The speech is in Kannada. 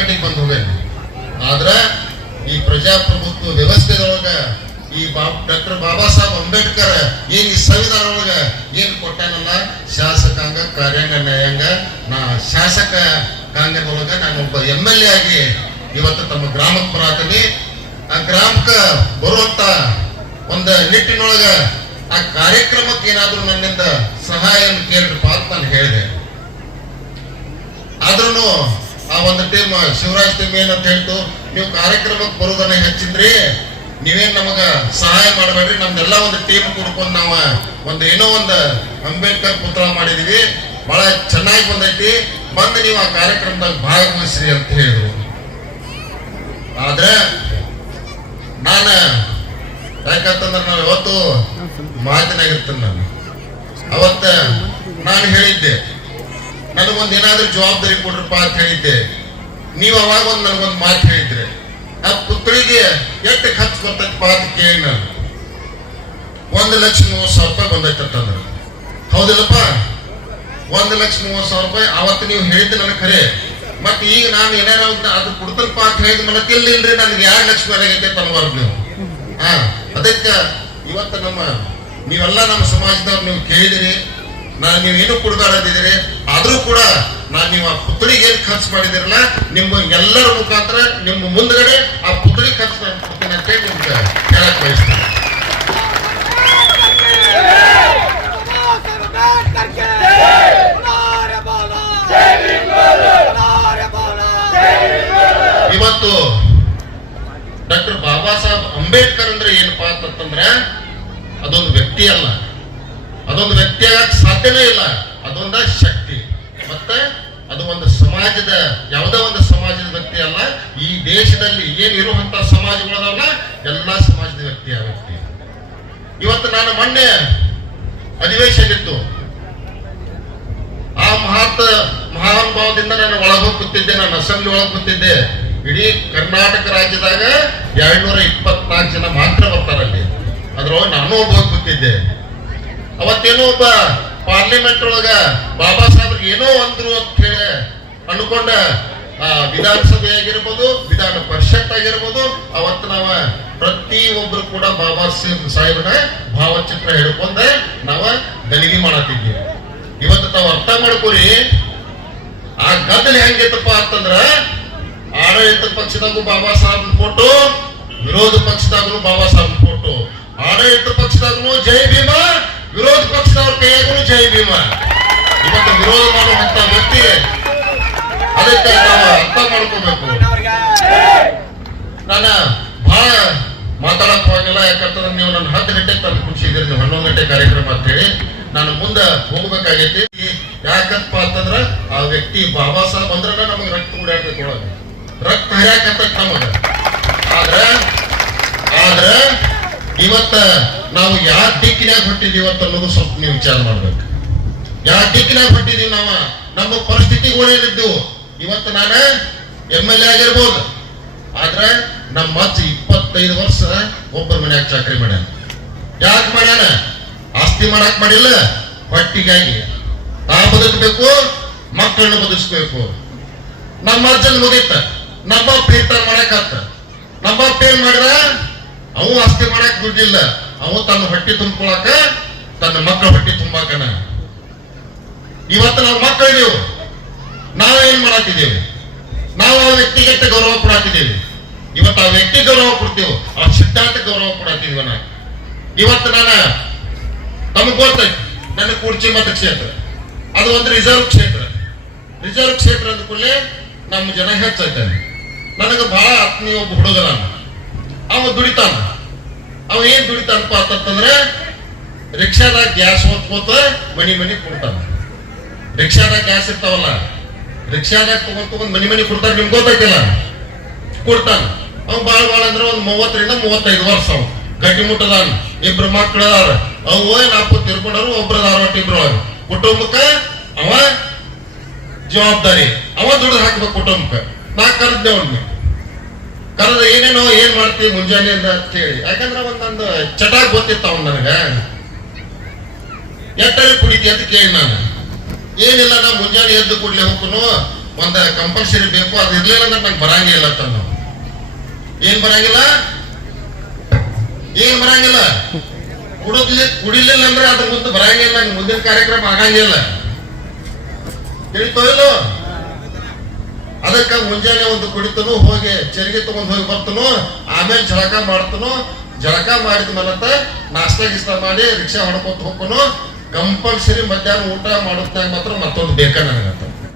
ಕಟ್ಟಿಗೆ ಬಂದು ಹೋಗೇನಿ ಆದ್ರೆ ಈ ಪ್ರಜಾಪ್ರಭುತ್ವ ವ್ಯವಸ್ಥೆದೊಳಗ ಈ ಡಾಕ್ಟರ್ ಬಾಬಾ ಸಾಹೇಬ್ ಅಂಬೇಡ್ಕರ್ ಏನ್ ಈ ಸಂವಿಧಾನ ಒಳಗ ಏನ್ ಕೊಟ್ಟಾನಲ್ಲ? ಶಾಸಕಾಂಗ, ಕಾರ್ಯಾಂಗ, ನ್ಯಾಯಾಂಗ. ನಾ ಶಾಸಕ ಶಾಸಕಾಂಗದೊಳಗ ನಾನು ಒಬ್ಬ ಎಂ ಎಲ್ ಆಗಿ ಇವತ್ತು ತಮ್ಮ ಗ್ರಾಮಕ್ಕೆ ಬರಾತೀನಿ. ಆ ಗ್ರಾಮಕ್ಕ ಬರುವಂತ ಒಂದು ನಿಟ್ಟಿನೊಳಗ ಆ ಕಾರ್ಯಕ್ರಮಕ್ಕೆ ಏನಾದ್ರೂ ನನ್ನಿಂದ ಸಹಾಯ ಕೇಳ್ರಪ್ಪ ಅಂತ ನಾನು ಹೇಳಿದೆ. ಆದ್ರೂ ಆ ಒಂದು ಟೀಮ್ ಶಿವರಾಜ್ ಟೀಮ್ ಏನಂತ ಹೇಳ್ತು, ನೀವು ಕಾರ್ಯಕ್ರಮಕ್ಕೆ ಬರೋದನ್ನ ಹೆಚ್ಚಿದ್ರಿ, ನೀವೇನ್ ನಮಗ ಸಹಾಯ ಮಾಡಬೇಡ್ರಿ, ನಮ್ದೆಲ್ಲ ಒಂದು ಟೀಮ್ ಕೂಡ್ಕೊಂಡು ನಾವು ಒಂದು ಏನೋ ಒಂದು ಅಂಬೇಡ್ಕರ್ ಪುತ್ರ ಮಾಡಿದೀವಿ, ಬಹಳ ಚೆನ್ನಾಗಿ ಬಂದೈತಿ, ಬಂದು ನೀವು ಆ ಕಾರ್ಯಕ್ರಮದಾಗ ಭಾಗವಹಿಸ್ರಿ ಅಂತ ಹೇಳಿದ್ರು. ಆದ್ರೆ ನಾನು ಯಾಕಂತಂದ್ರೆ ನಾನು ಇವತ್ತು ಮಾತಿನಾಗಿರ್ತೇನೆ ನಾನು. ಅವತ್ತ ನಾನು ಹೇಳಿದ್ದೆ ನನಗೊಂದು ಏನಾದ್ರೂ ಜವಾಬ್ದಾರಿ ಕೊಡ್ರಪ್ಪ ಅಂತ ಹೇಳಿದ್ದೆ. ನೀವು ಅವಾಗ ಒಂದು ನನಗೊಂದು ಮಾತು ಹೇಳಿದ್ರೆ. ಆ ಪುತ್ರಿಗೆ ಎಷ್ಟು ಖರ್ಚು ಬರ್ತೈತಪ್ಪ ಅಂತ ಕೇಳಿ ನಾನು. ಒಂದು ಲಕ್ಷ ಮೂವತ್ತು ಸಾವಿರ ರೂಪಾಯಿ ಬಂದೈತಂತಂದ್ರೆ. ಹೌದಿಲ್ಲಪ್ಪ? ಒಂದು ಲಕ್ಷ ಮೂವತ್ತು ಸಾವಿರ ರೂಪಾಯಿ ಅವತ್ತು ನೀವು ಹೇಳಿದ್ದು ನನಗೆ ಖರೆ. ಮತ್ತೆ ಈಗ ನಾನು ಏನಾರ ಅದು ಕೊಡ್ತಲ್ಪ ಅಂತ ಹೇಳಿದ ಮೇಲೆ ಇಲ್ರಿ, ನನಗೆ ಎರಡು ಲಕ್ಷ ಮೇಲೆ ಆಗೈತೆ ಅನ್ನಬಾರ್ದು ನೀವು? ಹಾ, ಅದಕ್ಕೆ ಇವತ್ತು ನಮ್ಮ ನೀವೆಲ್ಲ ನಮ್ಮ ಸಮಾಜದವ್ರು ನೀವು ಕೇಳಿದಿರಿ ನಾನು ಏನು ಕೊಡಬಾರದಿದ್ದೀರಿ ಆದರೂ ಕೂಡ ನಾನು ನೀವು ಆ ಪುತ್ಳಿಗೆ ಏನು ಖರ್ಚು ಮಾಡಿದಿರಲ್ಲ, ನಿಮ್ಮ ಎಲ್ಲರ ಮುಖಾಂತರ ನಿಮ್ಮ ಮುಂದ್ಗಡೆ ಆ ಪುತ್ರಿಗೆ ಖರ್ಚು ಮಾಡ್ತೀನಿ ಅಂತ ಹೇಳಿ ನಿಮ್ಗೆ ಹೇಳಕ್ ಬಯಸ್ತೀನಿ. ಇವತ್ತು ಡಾಕ್ಟರ್ ಬಾಬಾ ಸಾಹೇಬ್ ಅಂಬೇಡ್ಕರ್ ಅಂದ್ರೆ ಏನಪ್ಪಾ ಅಂತಂದ್ರೆ, ಅದೊಂದು ವ್ಯಕ್ತಿ ಅಲ್ಲ. ಅದೊಂದು ವ್ಯಕ್ತಿ ಆಗಕ್ಕೆ ಸಾಧ್ಯನೇ ಇಲ್ಲ. ಅದೊಂದ ಶಕ್ತಿ. ಮತ್ತೆ ಅದು ಒಂದು ಸಮಾಜದ, ಯಾವುದೇ ಒಂದು ಸಮಾಜದ ವ್ಯಕ್ತಿ ಅಲ್ಲ, ಈ ದೇಶದಲ್ಲಿ ಏನ್ ಇರುವಂತ ಸಮಾಜಗಳದವಲ್ಲ ಎಲ್ಲಾ ಸಮಾಜದ ವ್ಯಕ್ತಿ ಆ ವ್ಯಕ್ತಿ. ಇವತ್ತು ನಾನು ಮೊನ್ನೆ ಅಧಿವೇಶನ ಇತ್ತು ಆ ಮಹಾತ್, ಮಹಾನುಭಾವದಿಂದ ನಾನು ಒಳಗೆ ಕೂತಿದ್ದೆ, ನಾನು ಅಸೆಂಬ್ಲಿ ಒಳಗೆ ಕೂತಿದ್ದೆ. ಇಡೀ ಕರ್ನಾಟಕ ರಾಜ್ಯದಾಗ ಎರಡ್ನೂರ ಇಪ್ಪತ್ನಾಲ್ಕು ಜನ ಮಾತ್ರ ಬರ್ತಾರಲ್ಲಿ. ಅದ್ರೊಳಗೆ ನಾನು ಹೋಗಿ ಕೂತಿದ್ದೆ. ಅವತ್ತೇನೋ ಒಬ್ಬ ಪಾರ್ಲಿಮೆಂಟ್ ಒಳಗ ಬಾಬಾ ಸಾಹೇಬ್ ಏನೋ ಅಂದ್ರು ಅಂತ ಹೇಳಿ ಅನ್ಕೊಂಡ ವಿಧಾನಸಭೆ ಆಗಿರ್ಬೋದು ವಿಧಾನ ಪರಿಷತ್ ಆಗಿರ್ಬೋದು ಅವತ್ತು ನಾವ ಪ್ರತಿ ಒಬ್ರು ಕೂಡ ಬಾಬಾ ಸಾಹೇಬ್ ಸಾಹೇಬ್ನ ಭಾವಚಿತ್ರ ಹಿಡ್ಕೊಂಡ ನಾವ ಗಲಿಗೆ ಮಾಡತ್ತಿದ್ವಿ ಇವತ್ತು ತಾವ ಅರ್ಥ ಮಾಡ್ಕೊರಿ ಆ ಗದ್ದಲ ಹೆಂಗಿತ್ತಪ್ಪ ಅಂತಂದ್ರ ಆಡಳಿತ ಪಕ್ಷದಾಗೂ ಬಾಬಾ ಸಾಹೇಬ್ ಫೋಟೋ, ವಿರೋಧ ಪಕ್ಷದಾಗೂ ಬಾಬಾ ಸಾಹೇಬ್ ಫೋಟೋ, ಆಡಳಿತ ಪಕ್ಷದಾಗೂ ಜೈ ಭೀಮ ವಿರೋಧ ಪಕ್ಷದವ್ರ ಕೈಯಾಗೂ ಜೈ ಭೀಮ. ಇವತ್ತು ವಿರೋಧ ಮಾಡುವಂತ ವ್ಯಕ್ತಿ ಅದಕ್ಕೆ ನಾವು ಅರ್ಥ ಮಾಡ್ಕೋಬೇಕು. ನಾನು ಬಹಳ ಮಾತಾಡಕ್ ಹೋಗಿಲ್ಲ ಯಾಕಂತಂದ್ರೆ ನೀವು ನನ್ನ ಹತ್ತು ಗಂಟೆಗೆ ತಂದು ಕುಡಿಸಿದ್ರಿ ನೀವು ಹನ್ನೊಂದು ಗಂಟೆ ಕಾರ್ಯಕ್ರಮ ಅಂತ ಹೇಳಿ ನಾನು ಮುಂದೆ ಹೋಗ್ಬೇಕಾಗೈತಿ. ಯಾಕಪ್ಪ ಅಂತಂದ್ರ ಆ ವ್ಯಕ್ತಿ ಬಾಬಾ ಸಾಹೇಬ್ ಅಂದ್ರ ನಮಗೆ ರಕ್ತ ಒಳಗೆ. ರಕ್ತ ಹರಿಯಾಕತ್ತ ನಮಗ. ಆದ್ರ ಆದ್ರ ಇವತ್ತ ನಾವು ಯಾವ ದಿಕ್ಕಿನಾಗ ಹೊಟ್ಟಿದೀವಿ ಅಂತ ಅನ್ನೋದು ಸ್ವಲ್ಪ ನೀವು ವಿಚಾರ ಮಾಡ್ಬೇಕು. ಯಾವ ದಿಕ್ಕಿನಾಗ ಹೊಟ್ಟಿದ್ದೀವಿ ನಾವ? ನಮ್ಮ ಪರಿಸ್ಥಿತಿಗಳೇನಿದ್ದವು ಇವತ್ತು ನಾನ ಎಂ ಎಲ್ ಎ ಆಗಿರ್ಬೋದು. ಆದ್ರೆ ನಮ್ಮ ಅಜ್ಜ ಇಪ್ಪತ್ತೈದು ವರ್ಷ ಒಬ್ಬರ ಮನ್ಯಾಗ ಚಾಕ್ರಿ ಮಾಡ್ಯಾನ. ಯಾಕೆ ಮಾಡ್ಯಾನ? ಆಸ್ತಿ ಮಾಡಕ್ ಮಾಡಿಲ್ಲ. ಹೊಟ್ಟಿಗಾಗಿ ತಾ ಬದುಕಬೇಕು, ಮಕ್ಕಳನ್ನ ಬದುಕಿಸ್ಬೇಕು. ನಮ್ಮ ಅಜ್ಜನ್ ಮುಗೀತ. ನಮ್ಮ ಇರ್ತಾರ ಮಾಡಕ್ ಆತ ನಮ್ಮ ಅಪ್ಪ ಏನ್ ಮಾಡಿದ? ಅವು ಆಸ್ತಿ ಮಾಡಕ್ ದುಡ್ಡಿಲ್ಲ. ಅವು ತನ್ನ ಹೊಟ್ಟೆ ತುಂಬ್ಕೊಳಕ, ತನ್ನ ಮಕ್ಕಳ ಹೊಟ್ಟೆ ತುಂಬಾಕನ ಇವತ್ತು ನಾವು ಮಕ್ಕಳಿದೀವಿ ನಾವೇನ್ ಮಾಡಾಕಿದ್ದೇವೆ ನಾವು ಆ ವ್ಯಕ್ತಿಗತ ಗೌರವ ಕೊಡಾಕಿದ್ದೇವೆ ಇವತ್ತು ಆ ವ್ಯಕ್ತಿ ಗೌರವ ಕೊಡ್ತೇವೆ. ಆ ಸಿದ್ಧಾಂತ ಗೌರವ ಕೊಡತ್ತಿದ್ವಿ ನಾ ಇವತ್ತು ನಾನು ತಮಗ್ ಗೊತ್ತೈತಿ ನನ್ನ ಕುರ್ಚಿ ಮತಕ್ಷೇತ್ರ ಅದು ಒಂದು ರಿಸರ್ವ್ ಕ್ಷೇತ್ರ. ರಿಸರ್ವ್ ಕ್ಷೇತ್ರ ಅಂದ ಕೂಡಲೇ ನಮ್ಮ ಜನ ಹೆಚ್ಚಾಯ್ತಾನೆ ನನಗೆ ಬಹಳ ಆತ್ಮೀಯ ಒಬ್ಬ ಹುಡುಗನ ಅವ ದುಡಿತಾನ. ಅವ ಏನ್ ದುಡಿತಾನಪ್ಪ ಅಂತಂದ್ರೆ ರಿಕ್ಷಾದಾಗ ಗ್ಯಾಸ್ ಹೊತ್ಕೋತ ಮನಿ ಮನಿ ಕೊಡ್ತಾನ ರಿಕ್ಷಾದಾಗ ಗ್ಯಾಸ್ ಇರ್ತಾವಲ್ಲ, ರಿಕ್ಷಾದಾಗ ತಗೊಂಡ್ ತಗೊಂಡ್ ಮನಿ ಮನಿ ಕೊಡ್ತಾರ, ನಿಮ್ಗೆ ಗೊತ್ತಾಯ್ತಿಲ್ಲ? ಕೊಡ್ತಾನ ಅವ್ ಬಾಳ್ ಬಾಳ ಅಂದ್ರೆ ಒಂದ್ ಮೂವತ್ತರಿಂದ ಮೂವತ್ತೈದು ವರ್ಷ ಅವ್. ಗಟ್ಟಿ ಮುಟ್ಟದಾನ ಇಬ್ರು ಮಕ್ಳು ಅದಾರ. ಅವು ನಾಲ್ಕು ತಿರ್ಕೊಂಡರು ಒಬ್ರು ಒಟ್ಟು ಇಬ್ರು. ಕುಟುಂಬಕ್ಕ ಅವ ಜವಾಬ್ದಾರಿ. ಅವ ದುಡ್ದು ಹಾಕ್ಬೇಕು ಕುಟುಂಬಕ್ಕೆ. ನಾ ಕರೆದ್ದೆ ಅವ್ನಿಗೆ. ಕರೆದ ಮಾಡ್ತೀವಿ ಮುಂಜಾನೆ ಅಂತ ಕೇಳಿ. ಯಾಕಂದ್ರೆ ಒಂದೊಂದು ಚಟ ಗೊತ್ತಿತ್ತ ಅವ್ ನನಗ. ಎಟ್ಟಲ್ಲಿ ಕುಡಿತಿ ಅಂತ ಕೇಳಿ ನಾನು. ಏನಿಲ್ಲ, ನಾ ಮುಂಜಾನೆ ಎದ್ದು ಕೂಡ್ಲೆ ಹೋಗ್ನು ಒಂದ ಕಂಪಲ್ಸರಿ ಬೇಕು, ಅದು ಇರ್ಲಿಲ್ಲ ಅಂದ್ರೆ ನಂಗೆ ಬರಂಗಿಲ್ಲ ಅಂತ ನಾವು ಏನ್ ಬರಂಗಿಲ್ಲ? ಏನ್ ಬರಂಗಿಲ್ಲ? ಕುಡಿದ್ಲಿ, ಕುಡಿಲಿಲ್ಲ ಅಂದ್ರೆ ಅದ್ರ ಮುಂದೆ ಬರಂಗಿಲ್ಲ ನಂಗೆ ಮುಂದಿನ ಕಾರ್ಯಕ್ರಮ ಆಗಂಗಿಲ್ಲ ತಿಳಿತೋ ಅದಕ್ಕ ಮುಂಜಾನೆ ಒಂದು ಕುಡಿತನು, ಹೋಗಿ ಚರಿಗೆ ತಗೊಂಡ್ ಹೋಗಿ ಬರ್ತನು ಆಮೇಲೆ ಜಳಕ ಮಾಡ್ತನು, ಜಳಕ ಮಾಡಿದ ಮೇಲತ್ತ ನಾಷ್ಟ ಗಿಸ್ತ ಮಾಡಿ ರಿಕ್ಷಾ ಹೊಡ್ಕೊತ ಹೋಗ್ಕೊನು ಕಂಪಲ್ಸರಿ ಮಧ್ಯಾಹ್ನ ಊಟ ಮಾಡೋದ್ನಾಗ ಮಾತ್ರ ಮತ್ತೊಂದು ಬೇಕಾ ನನಗಂತ.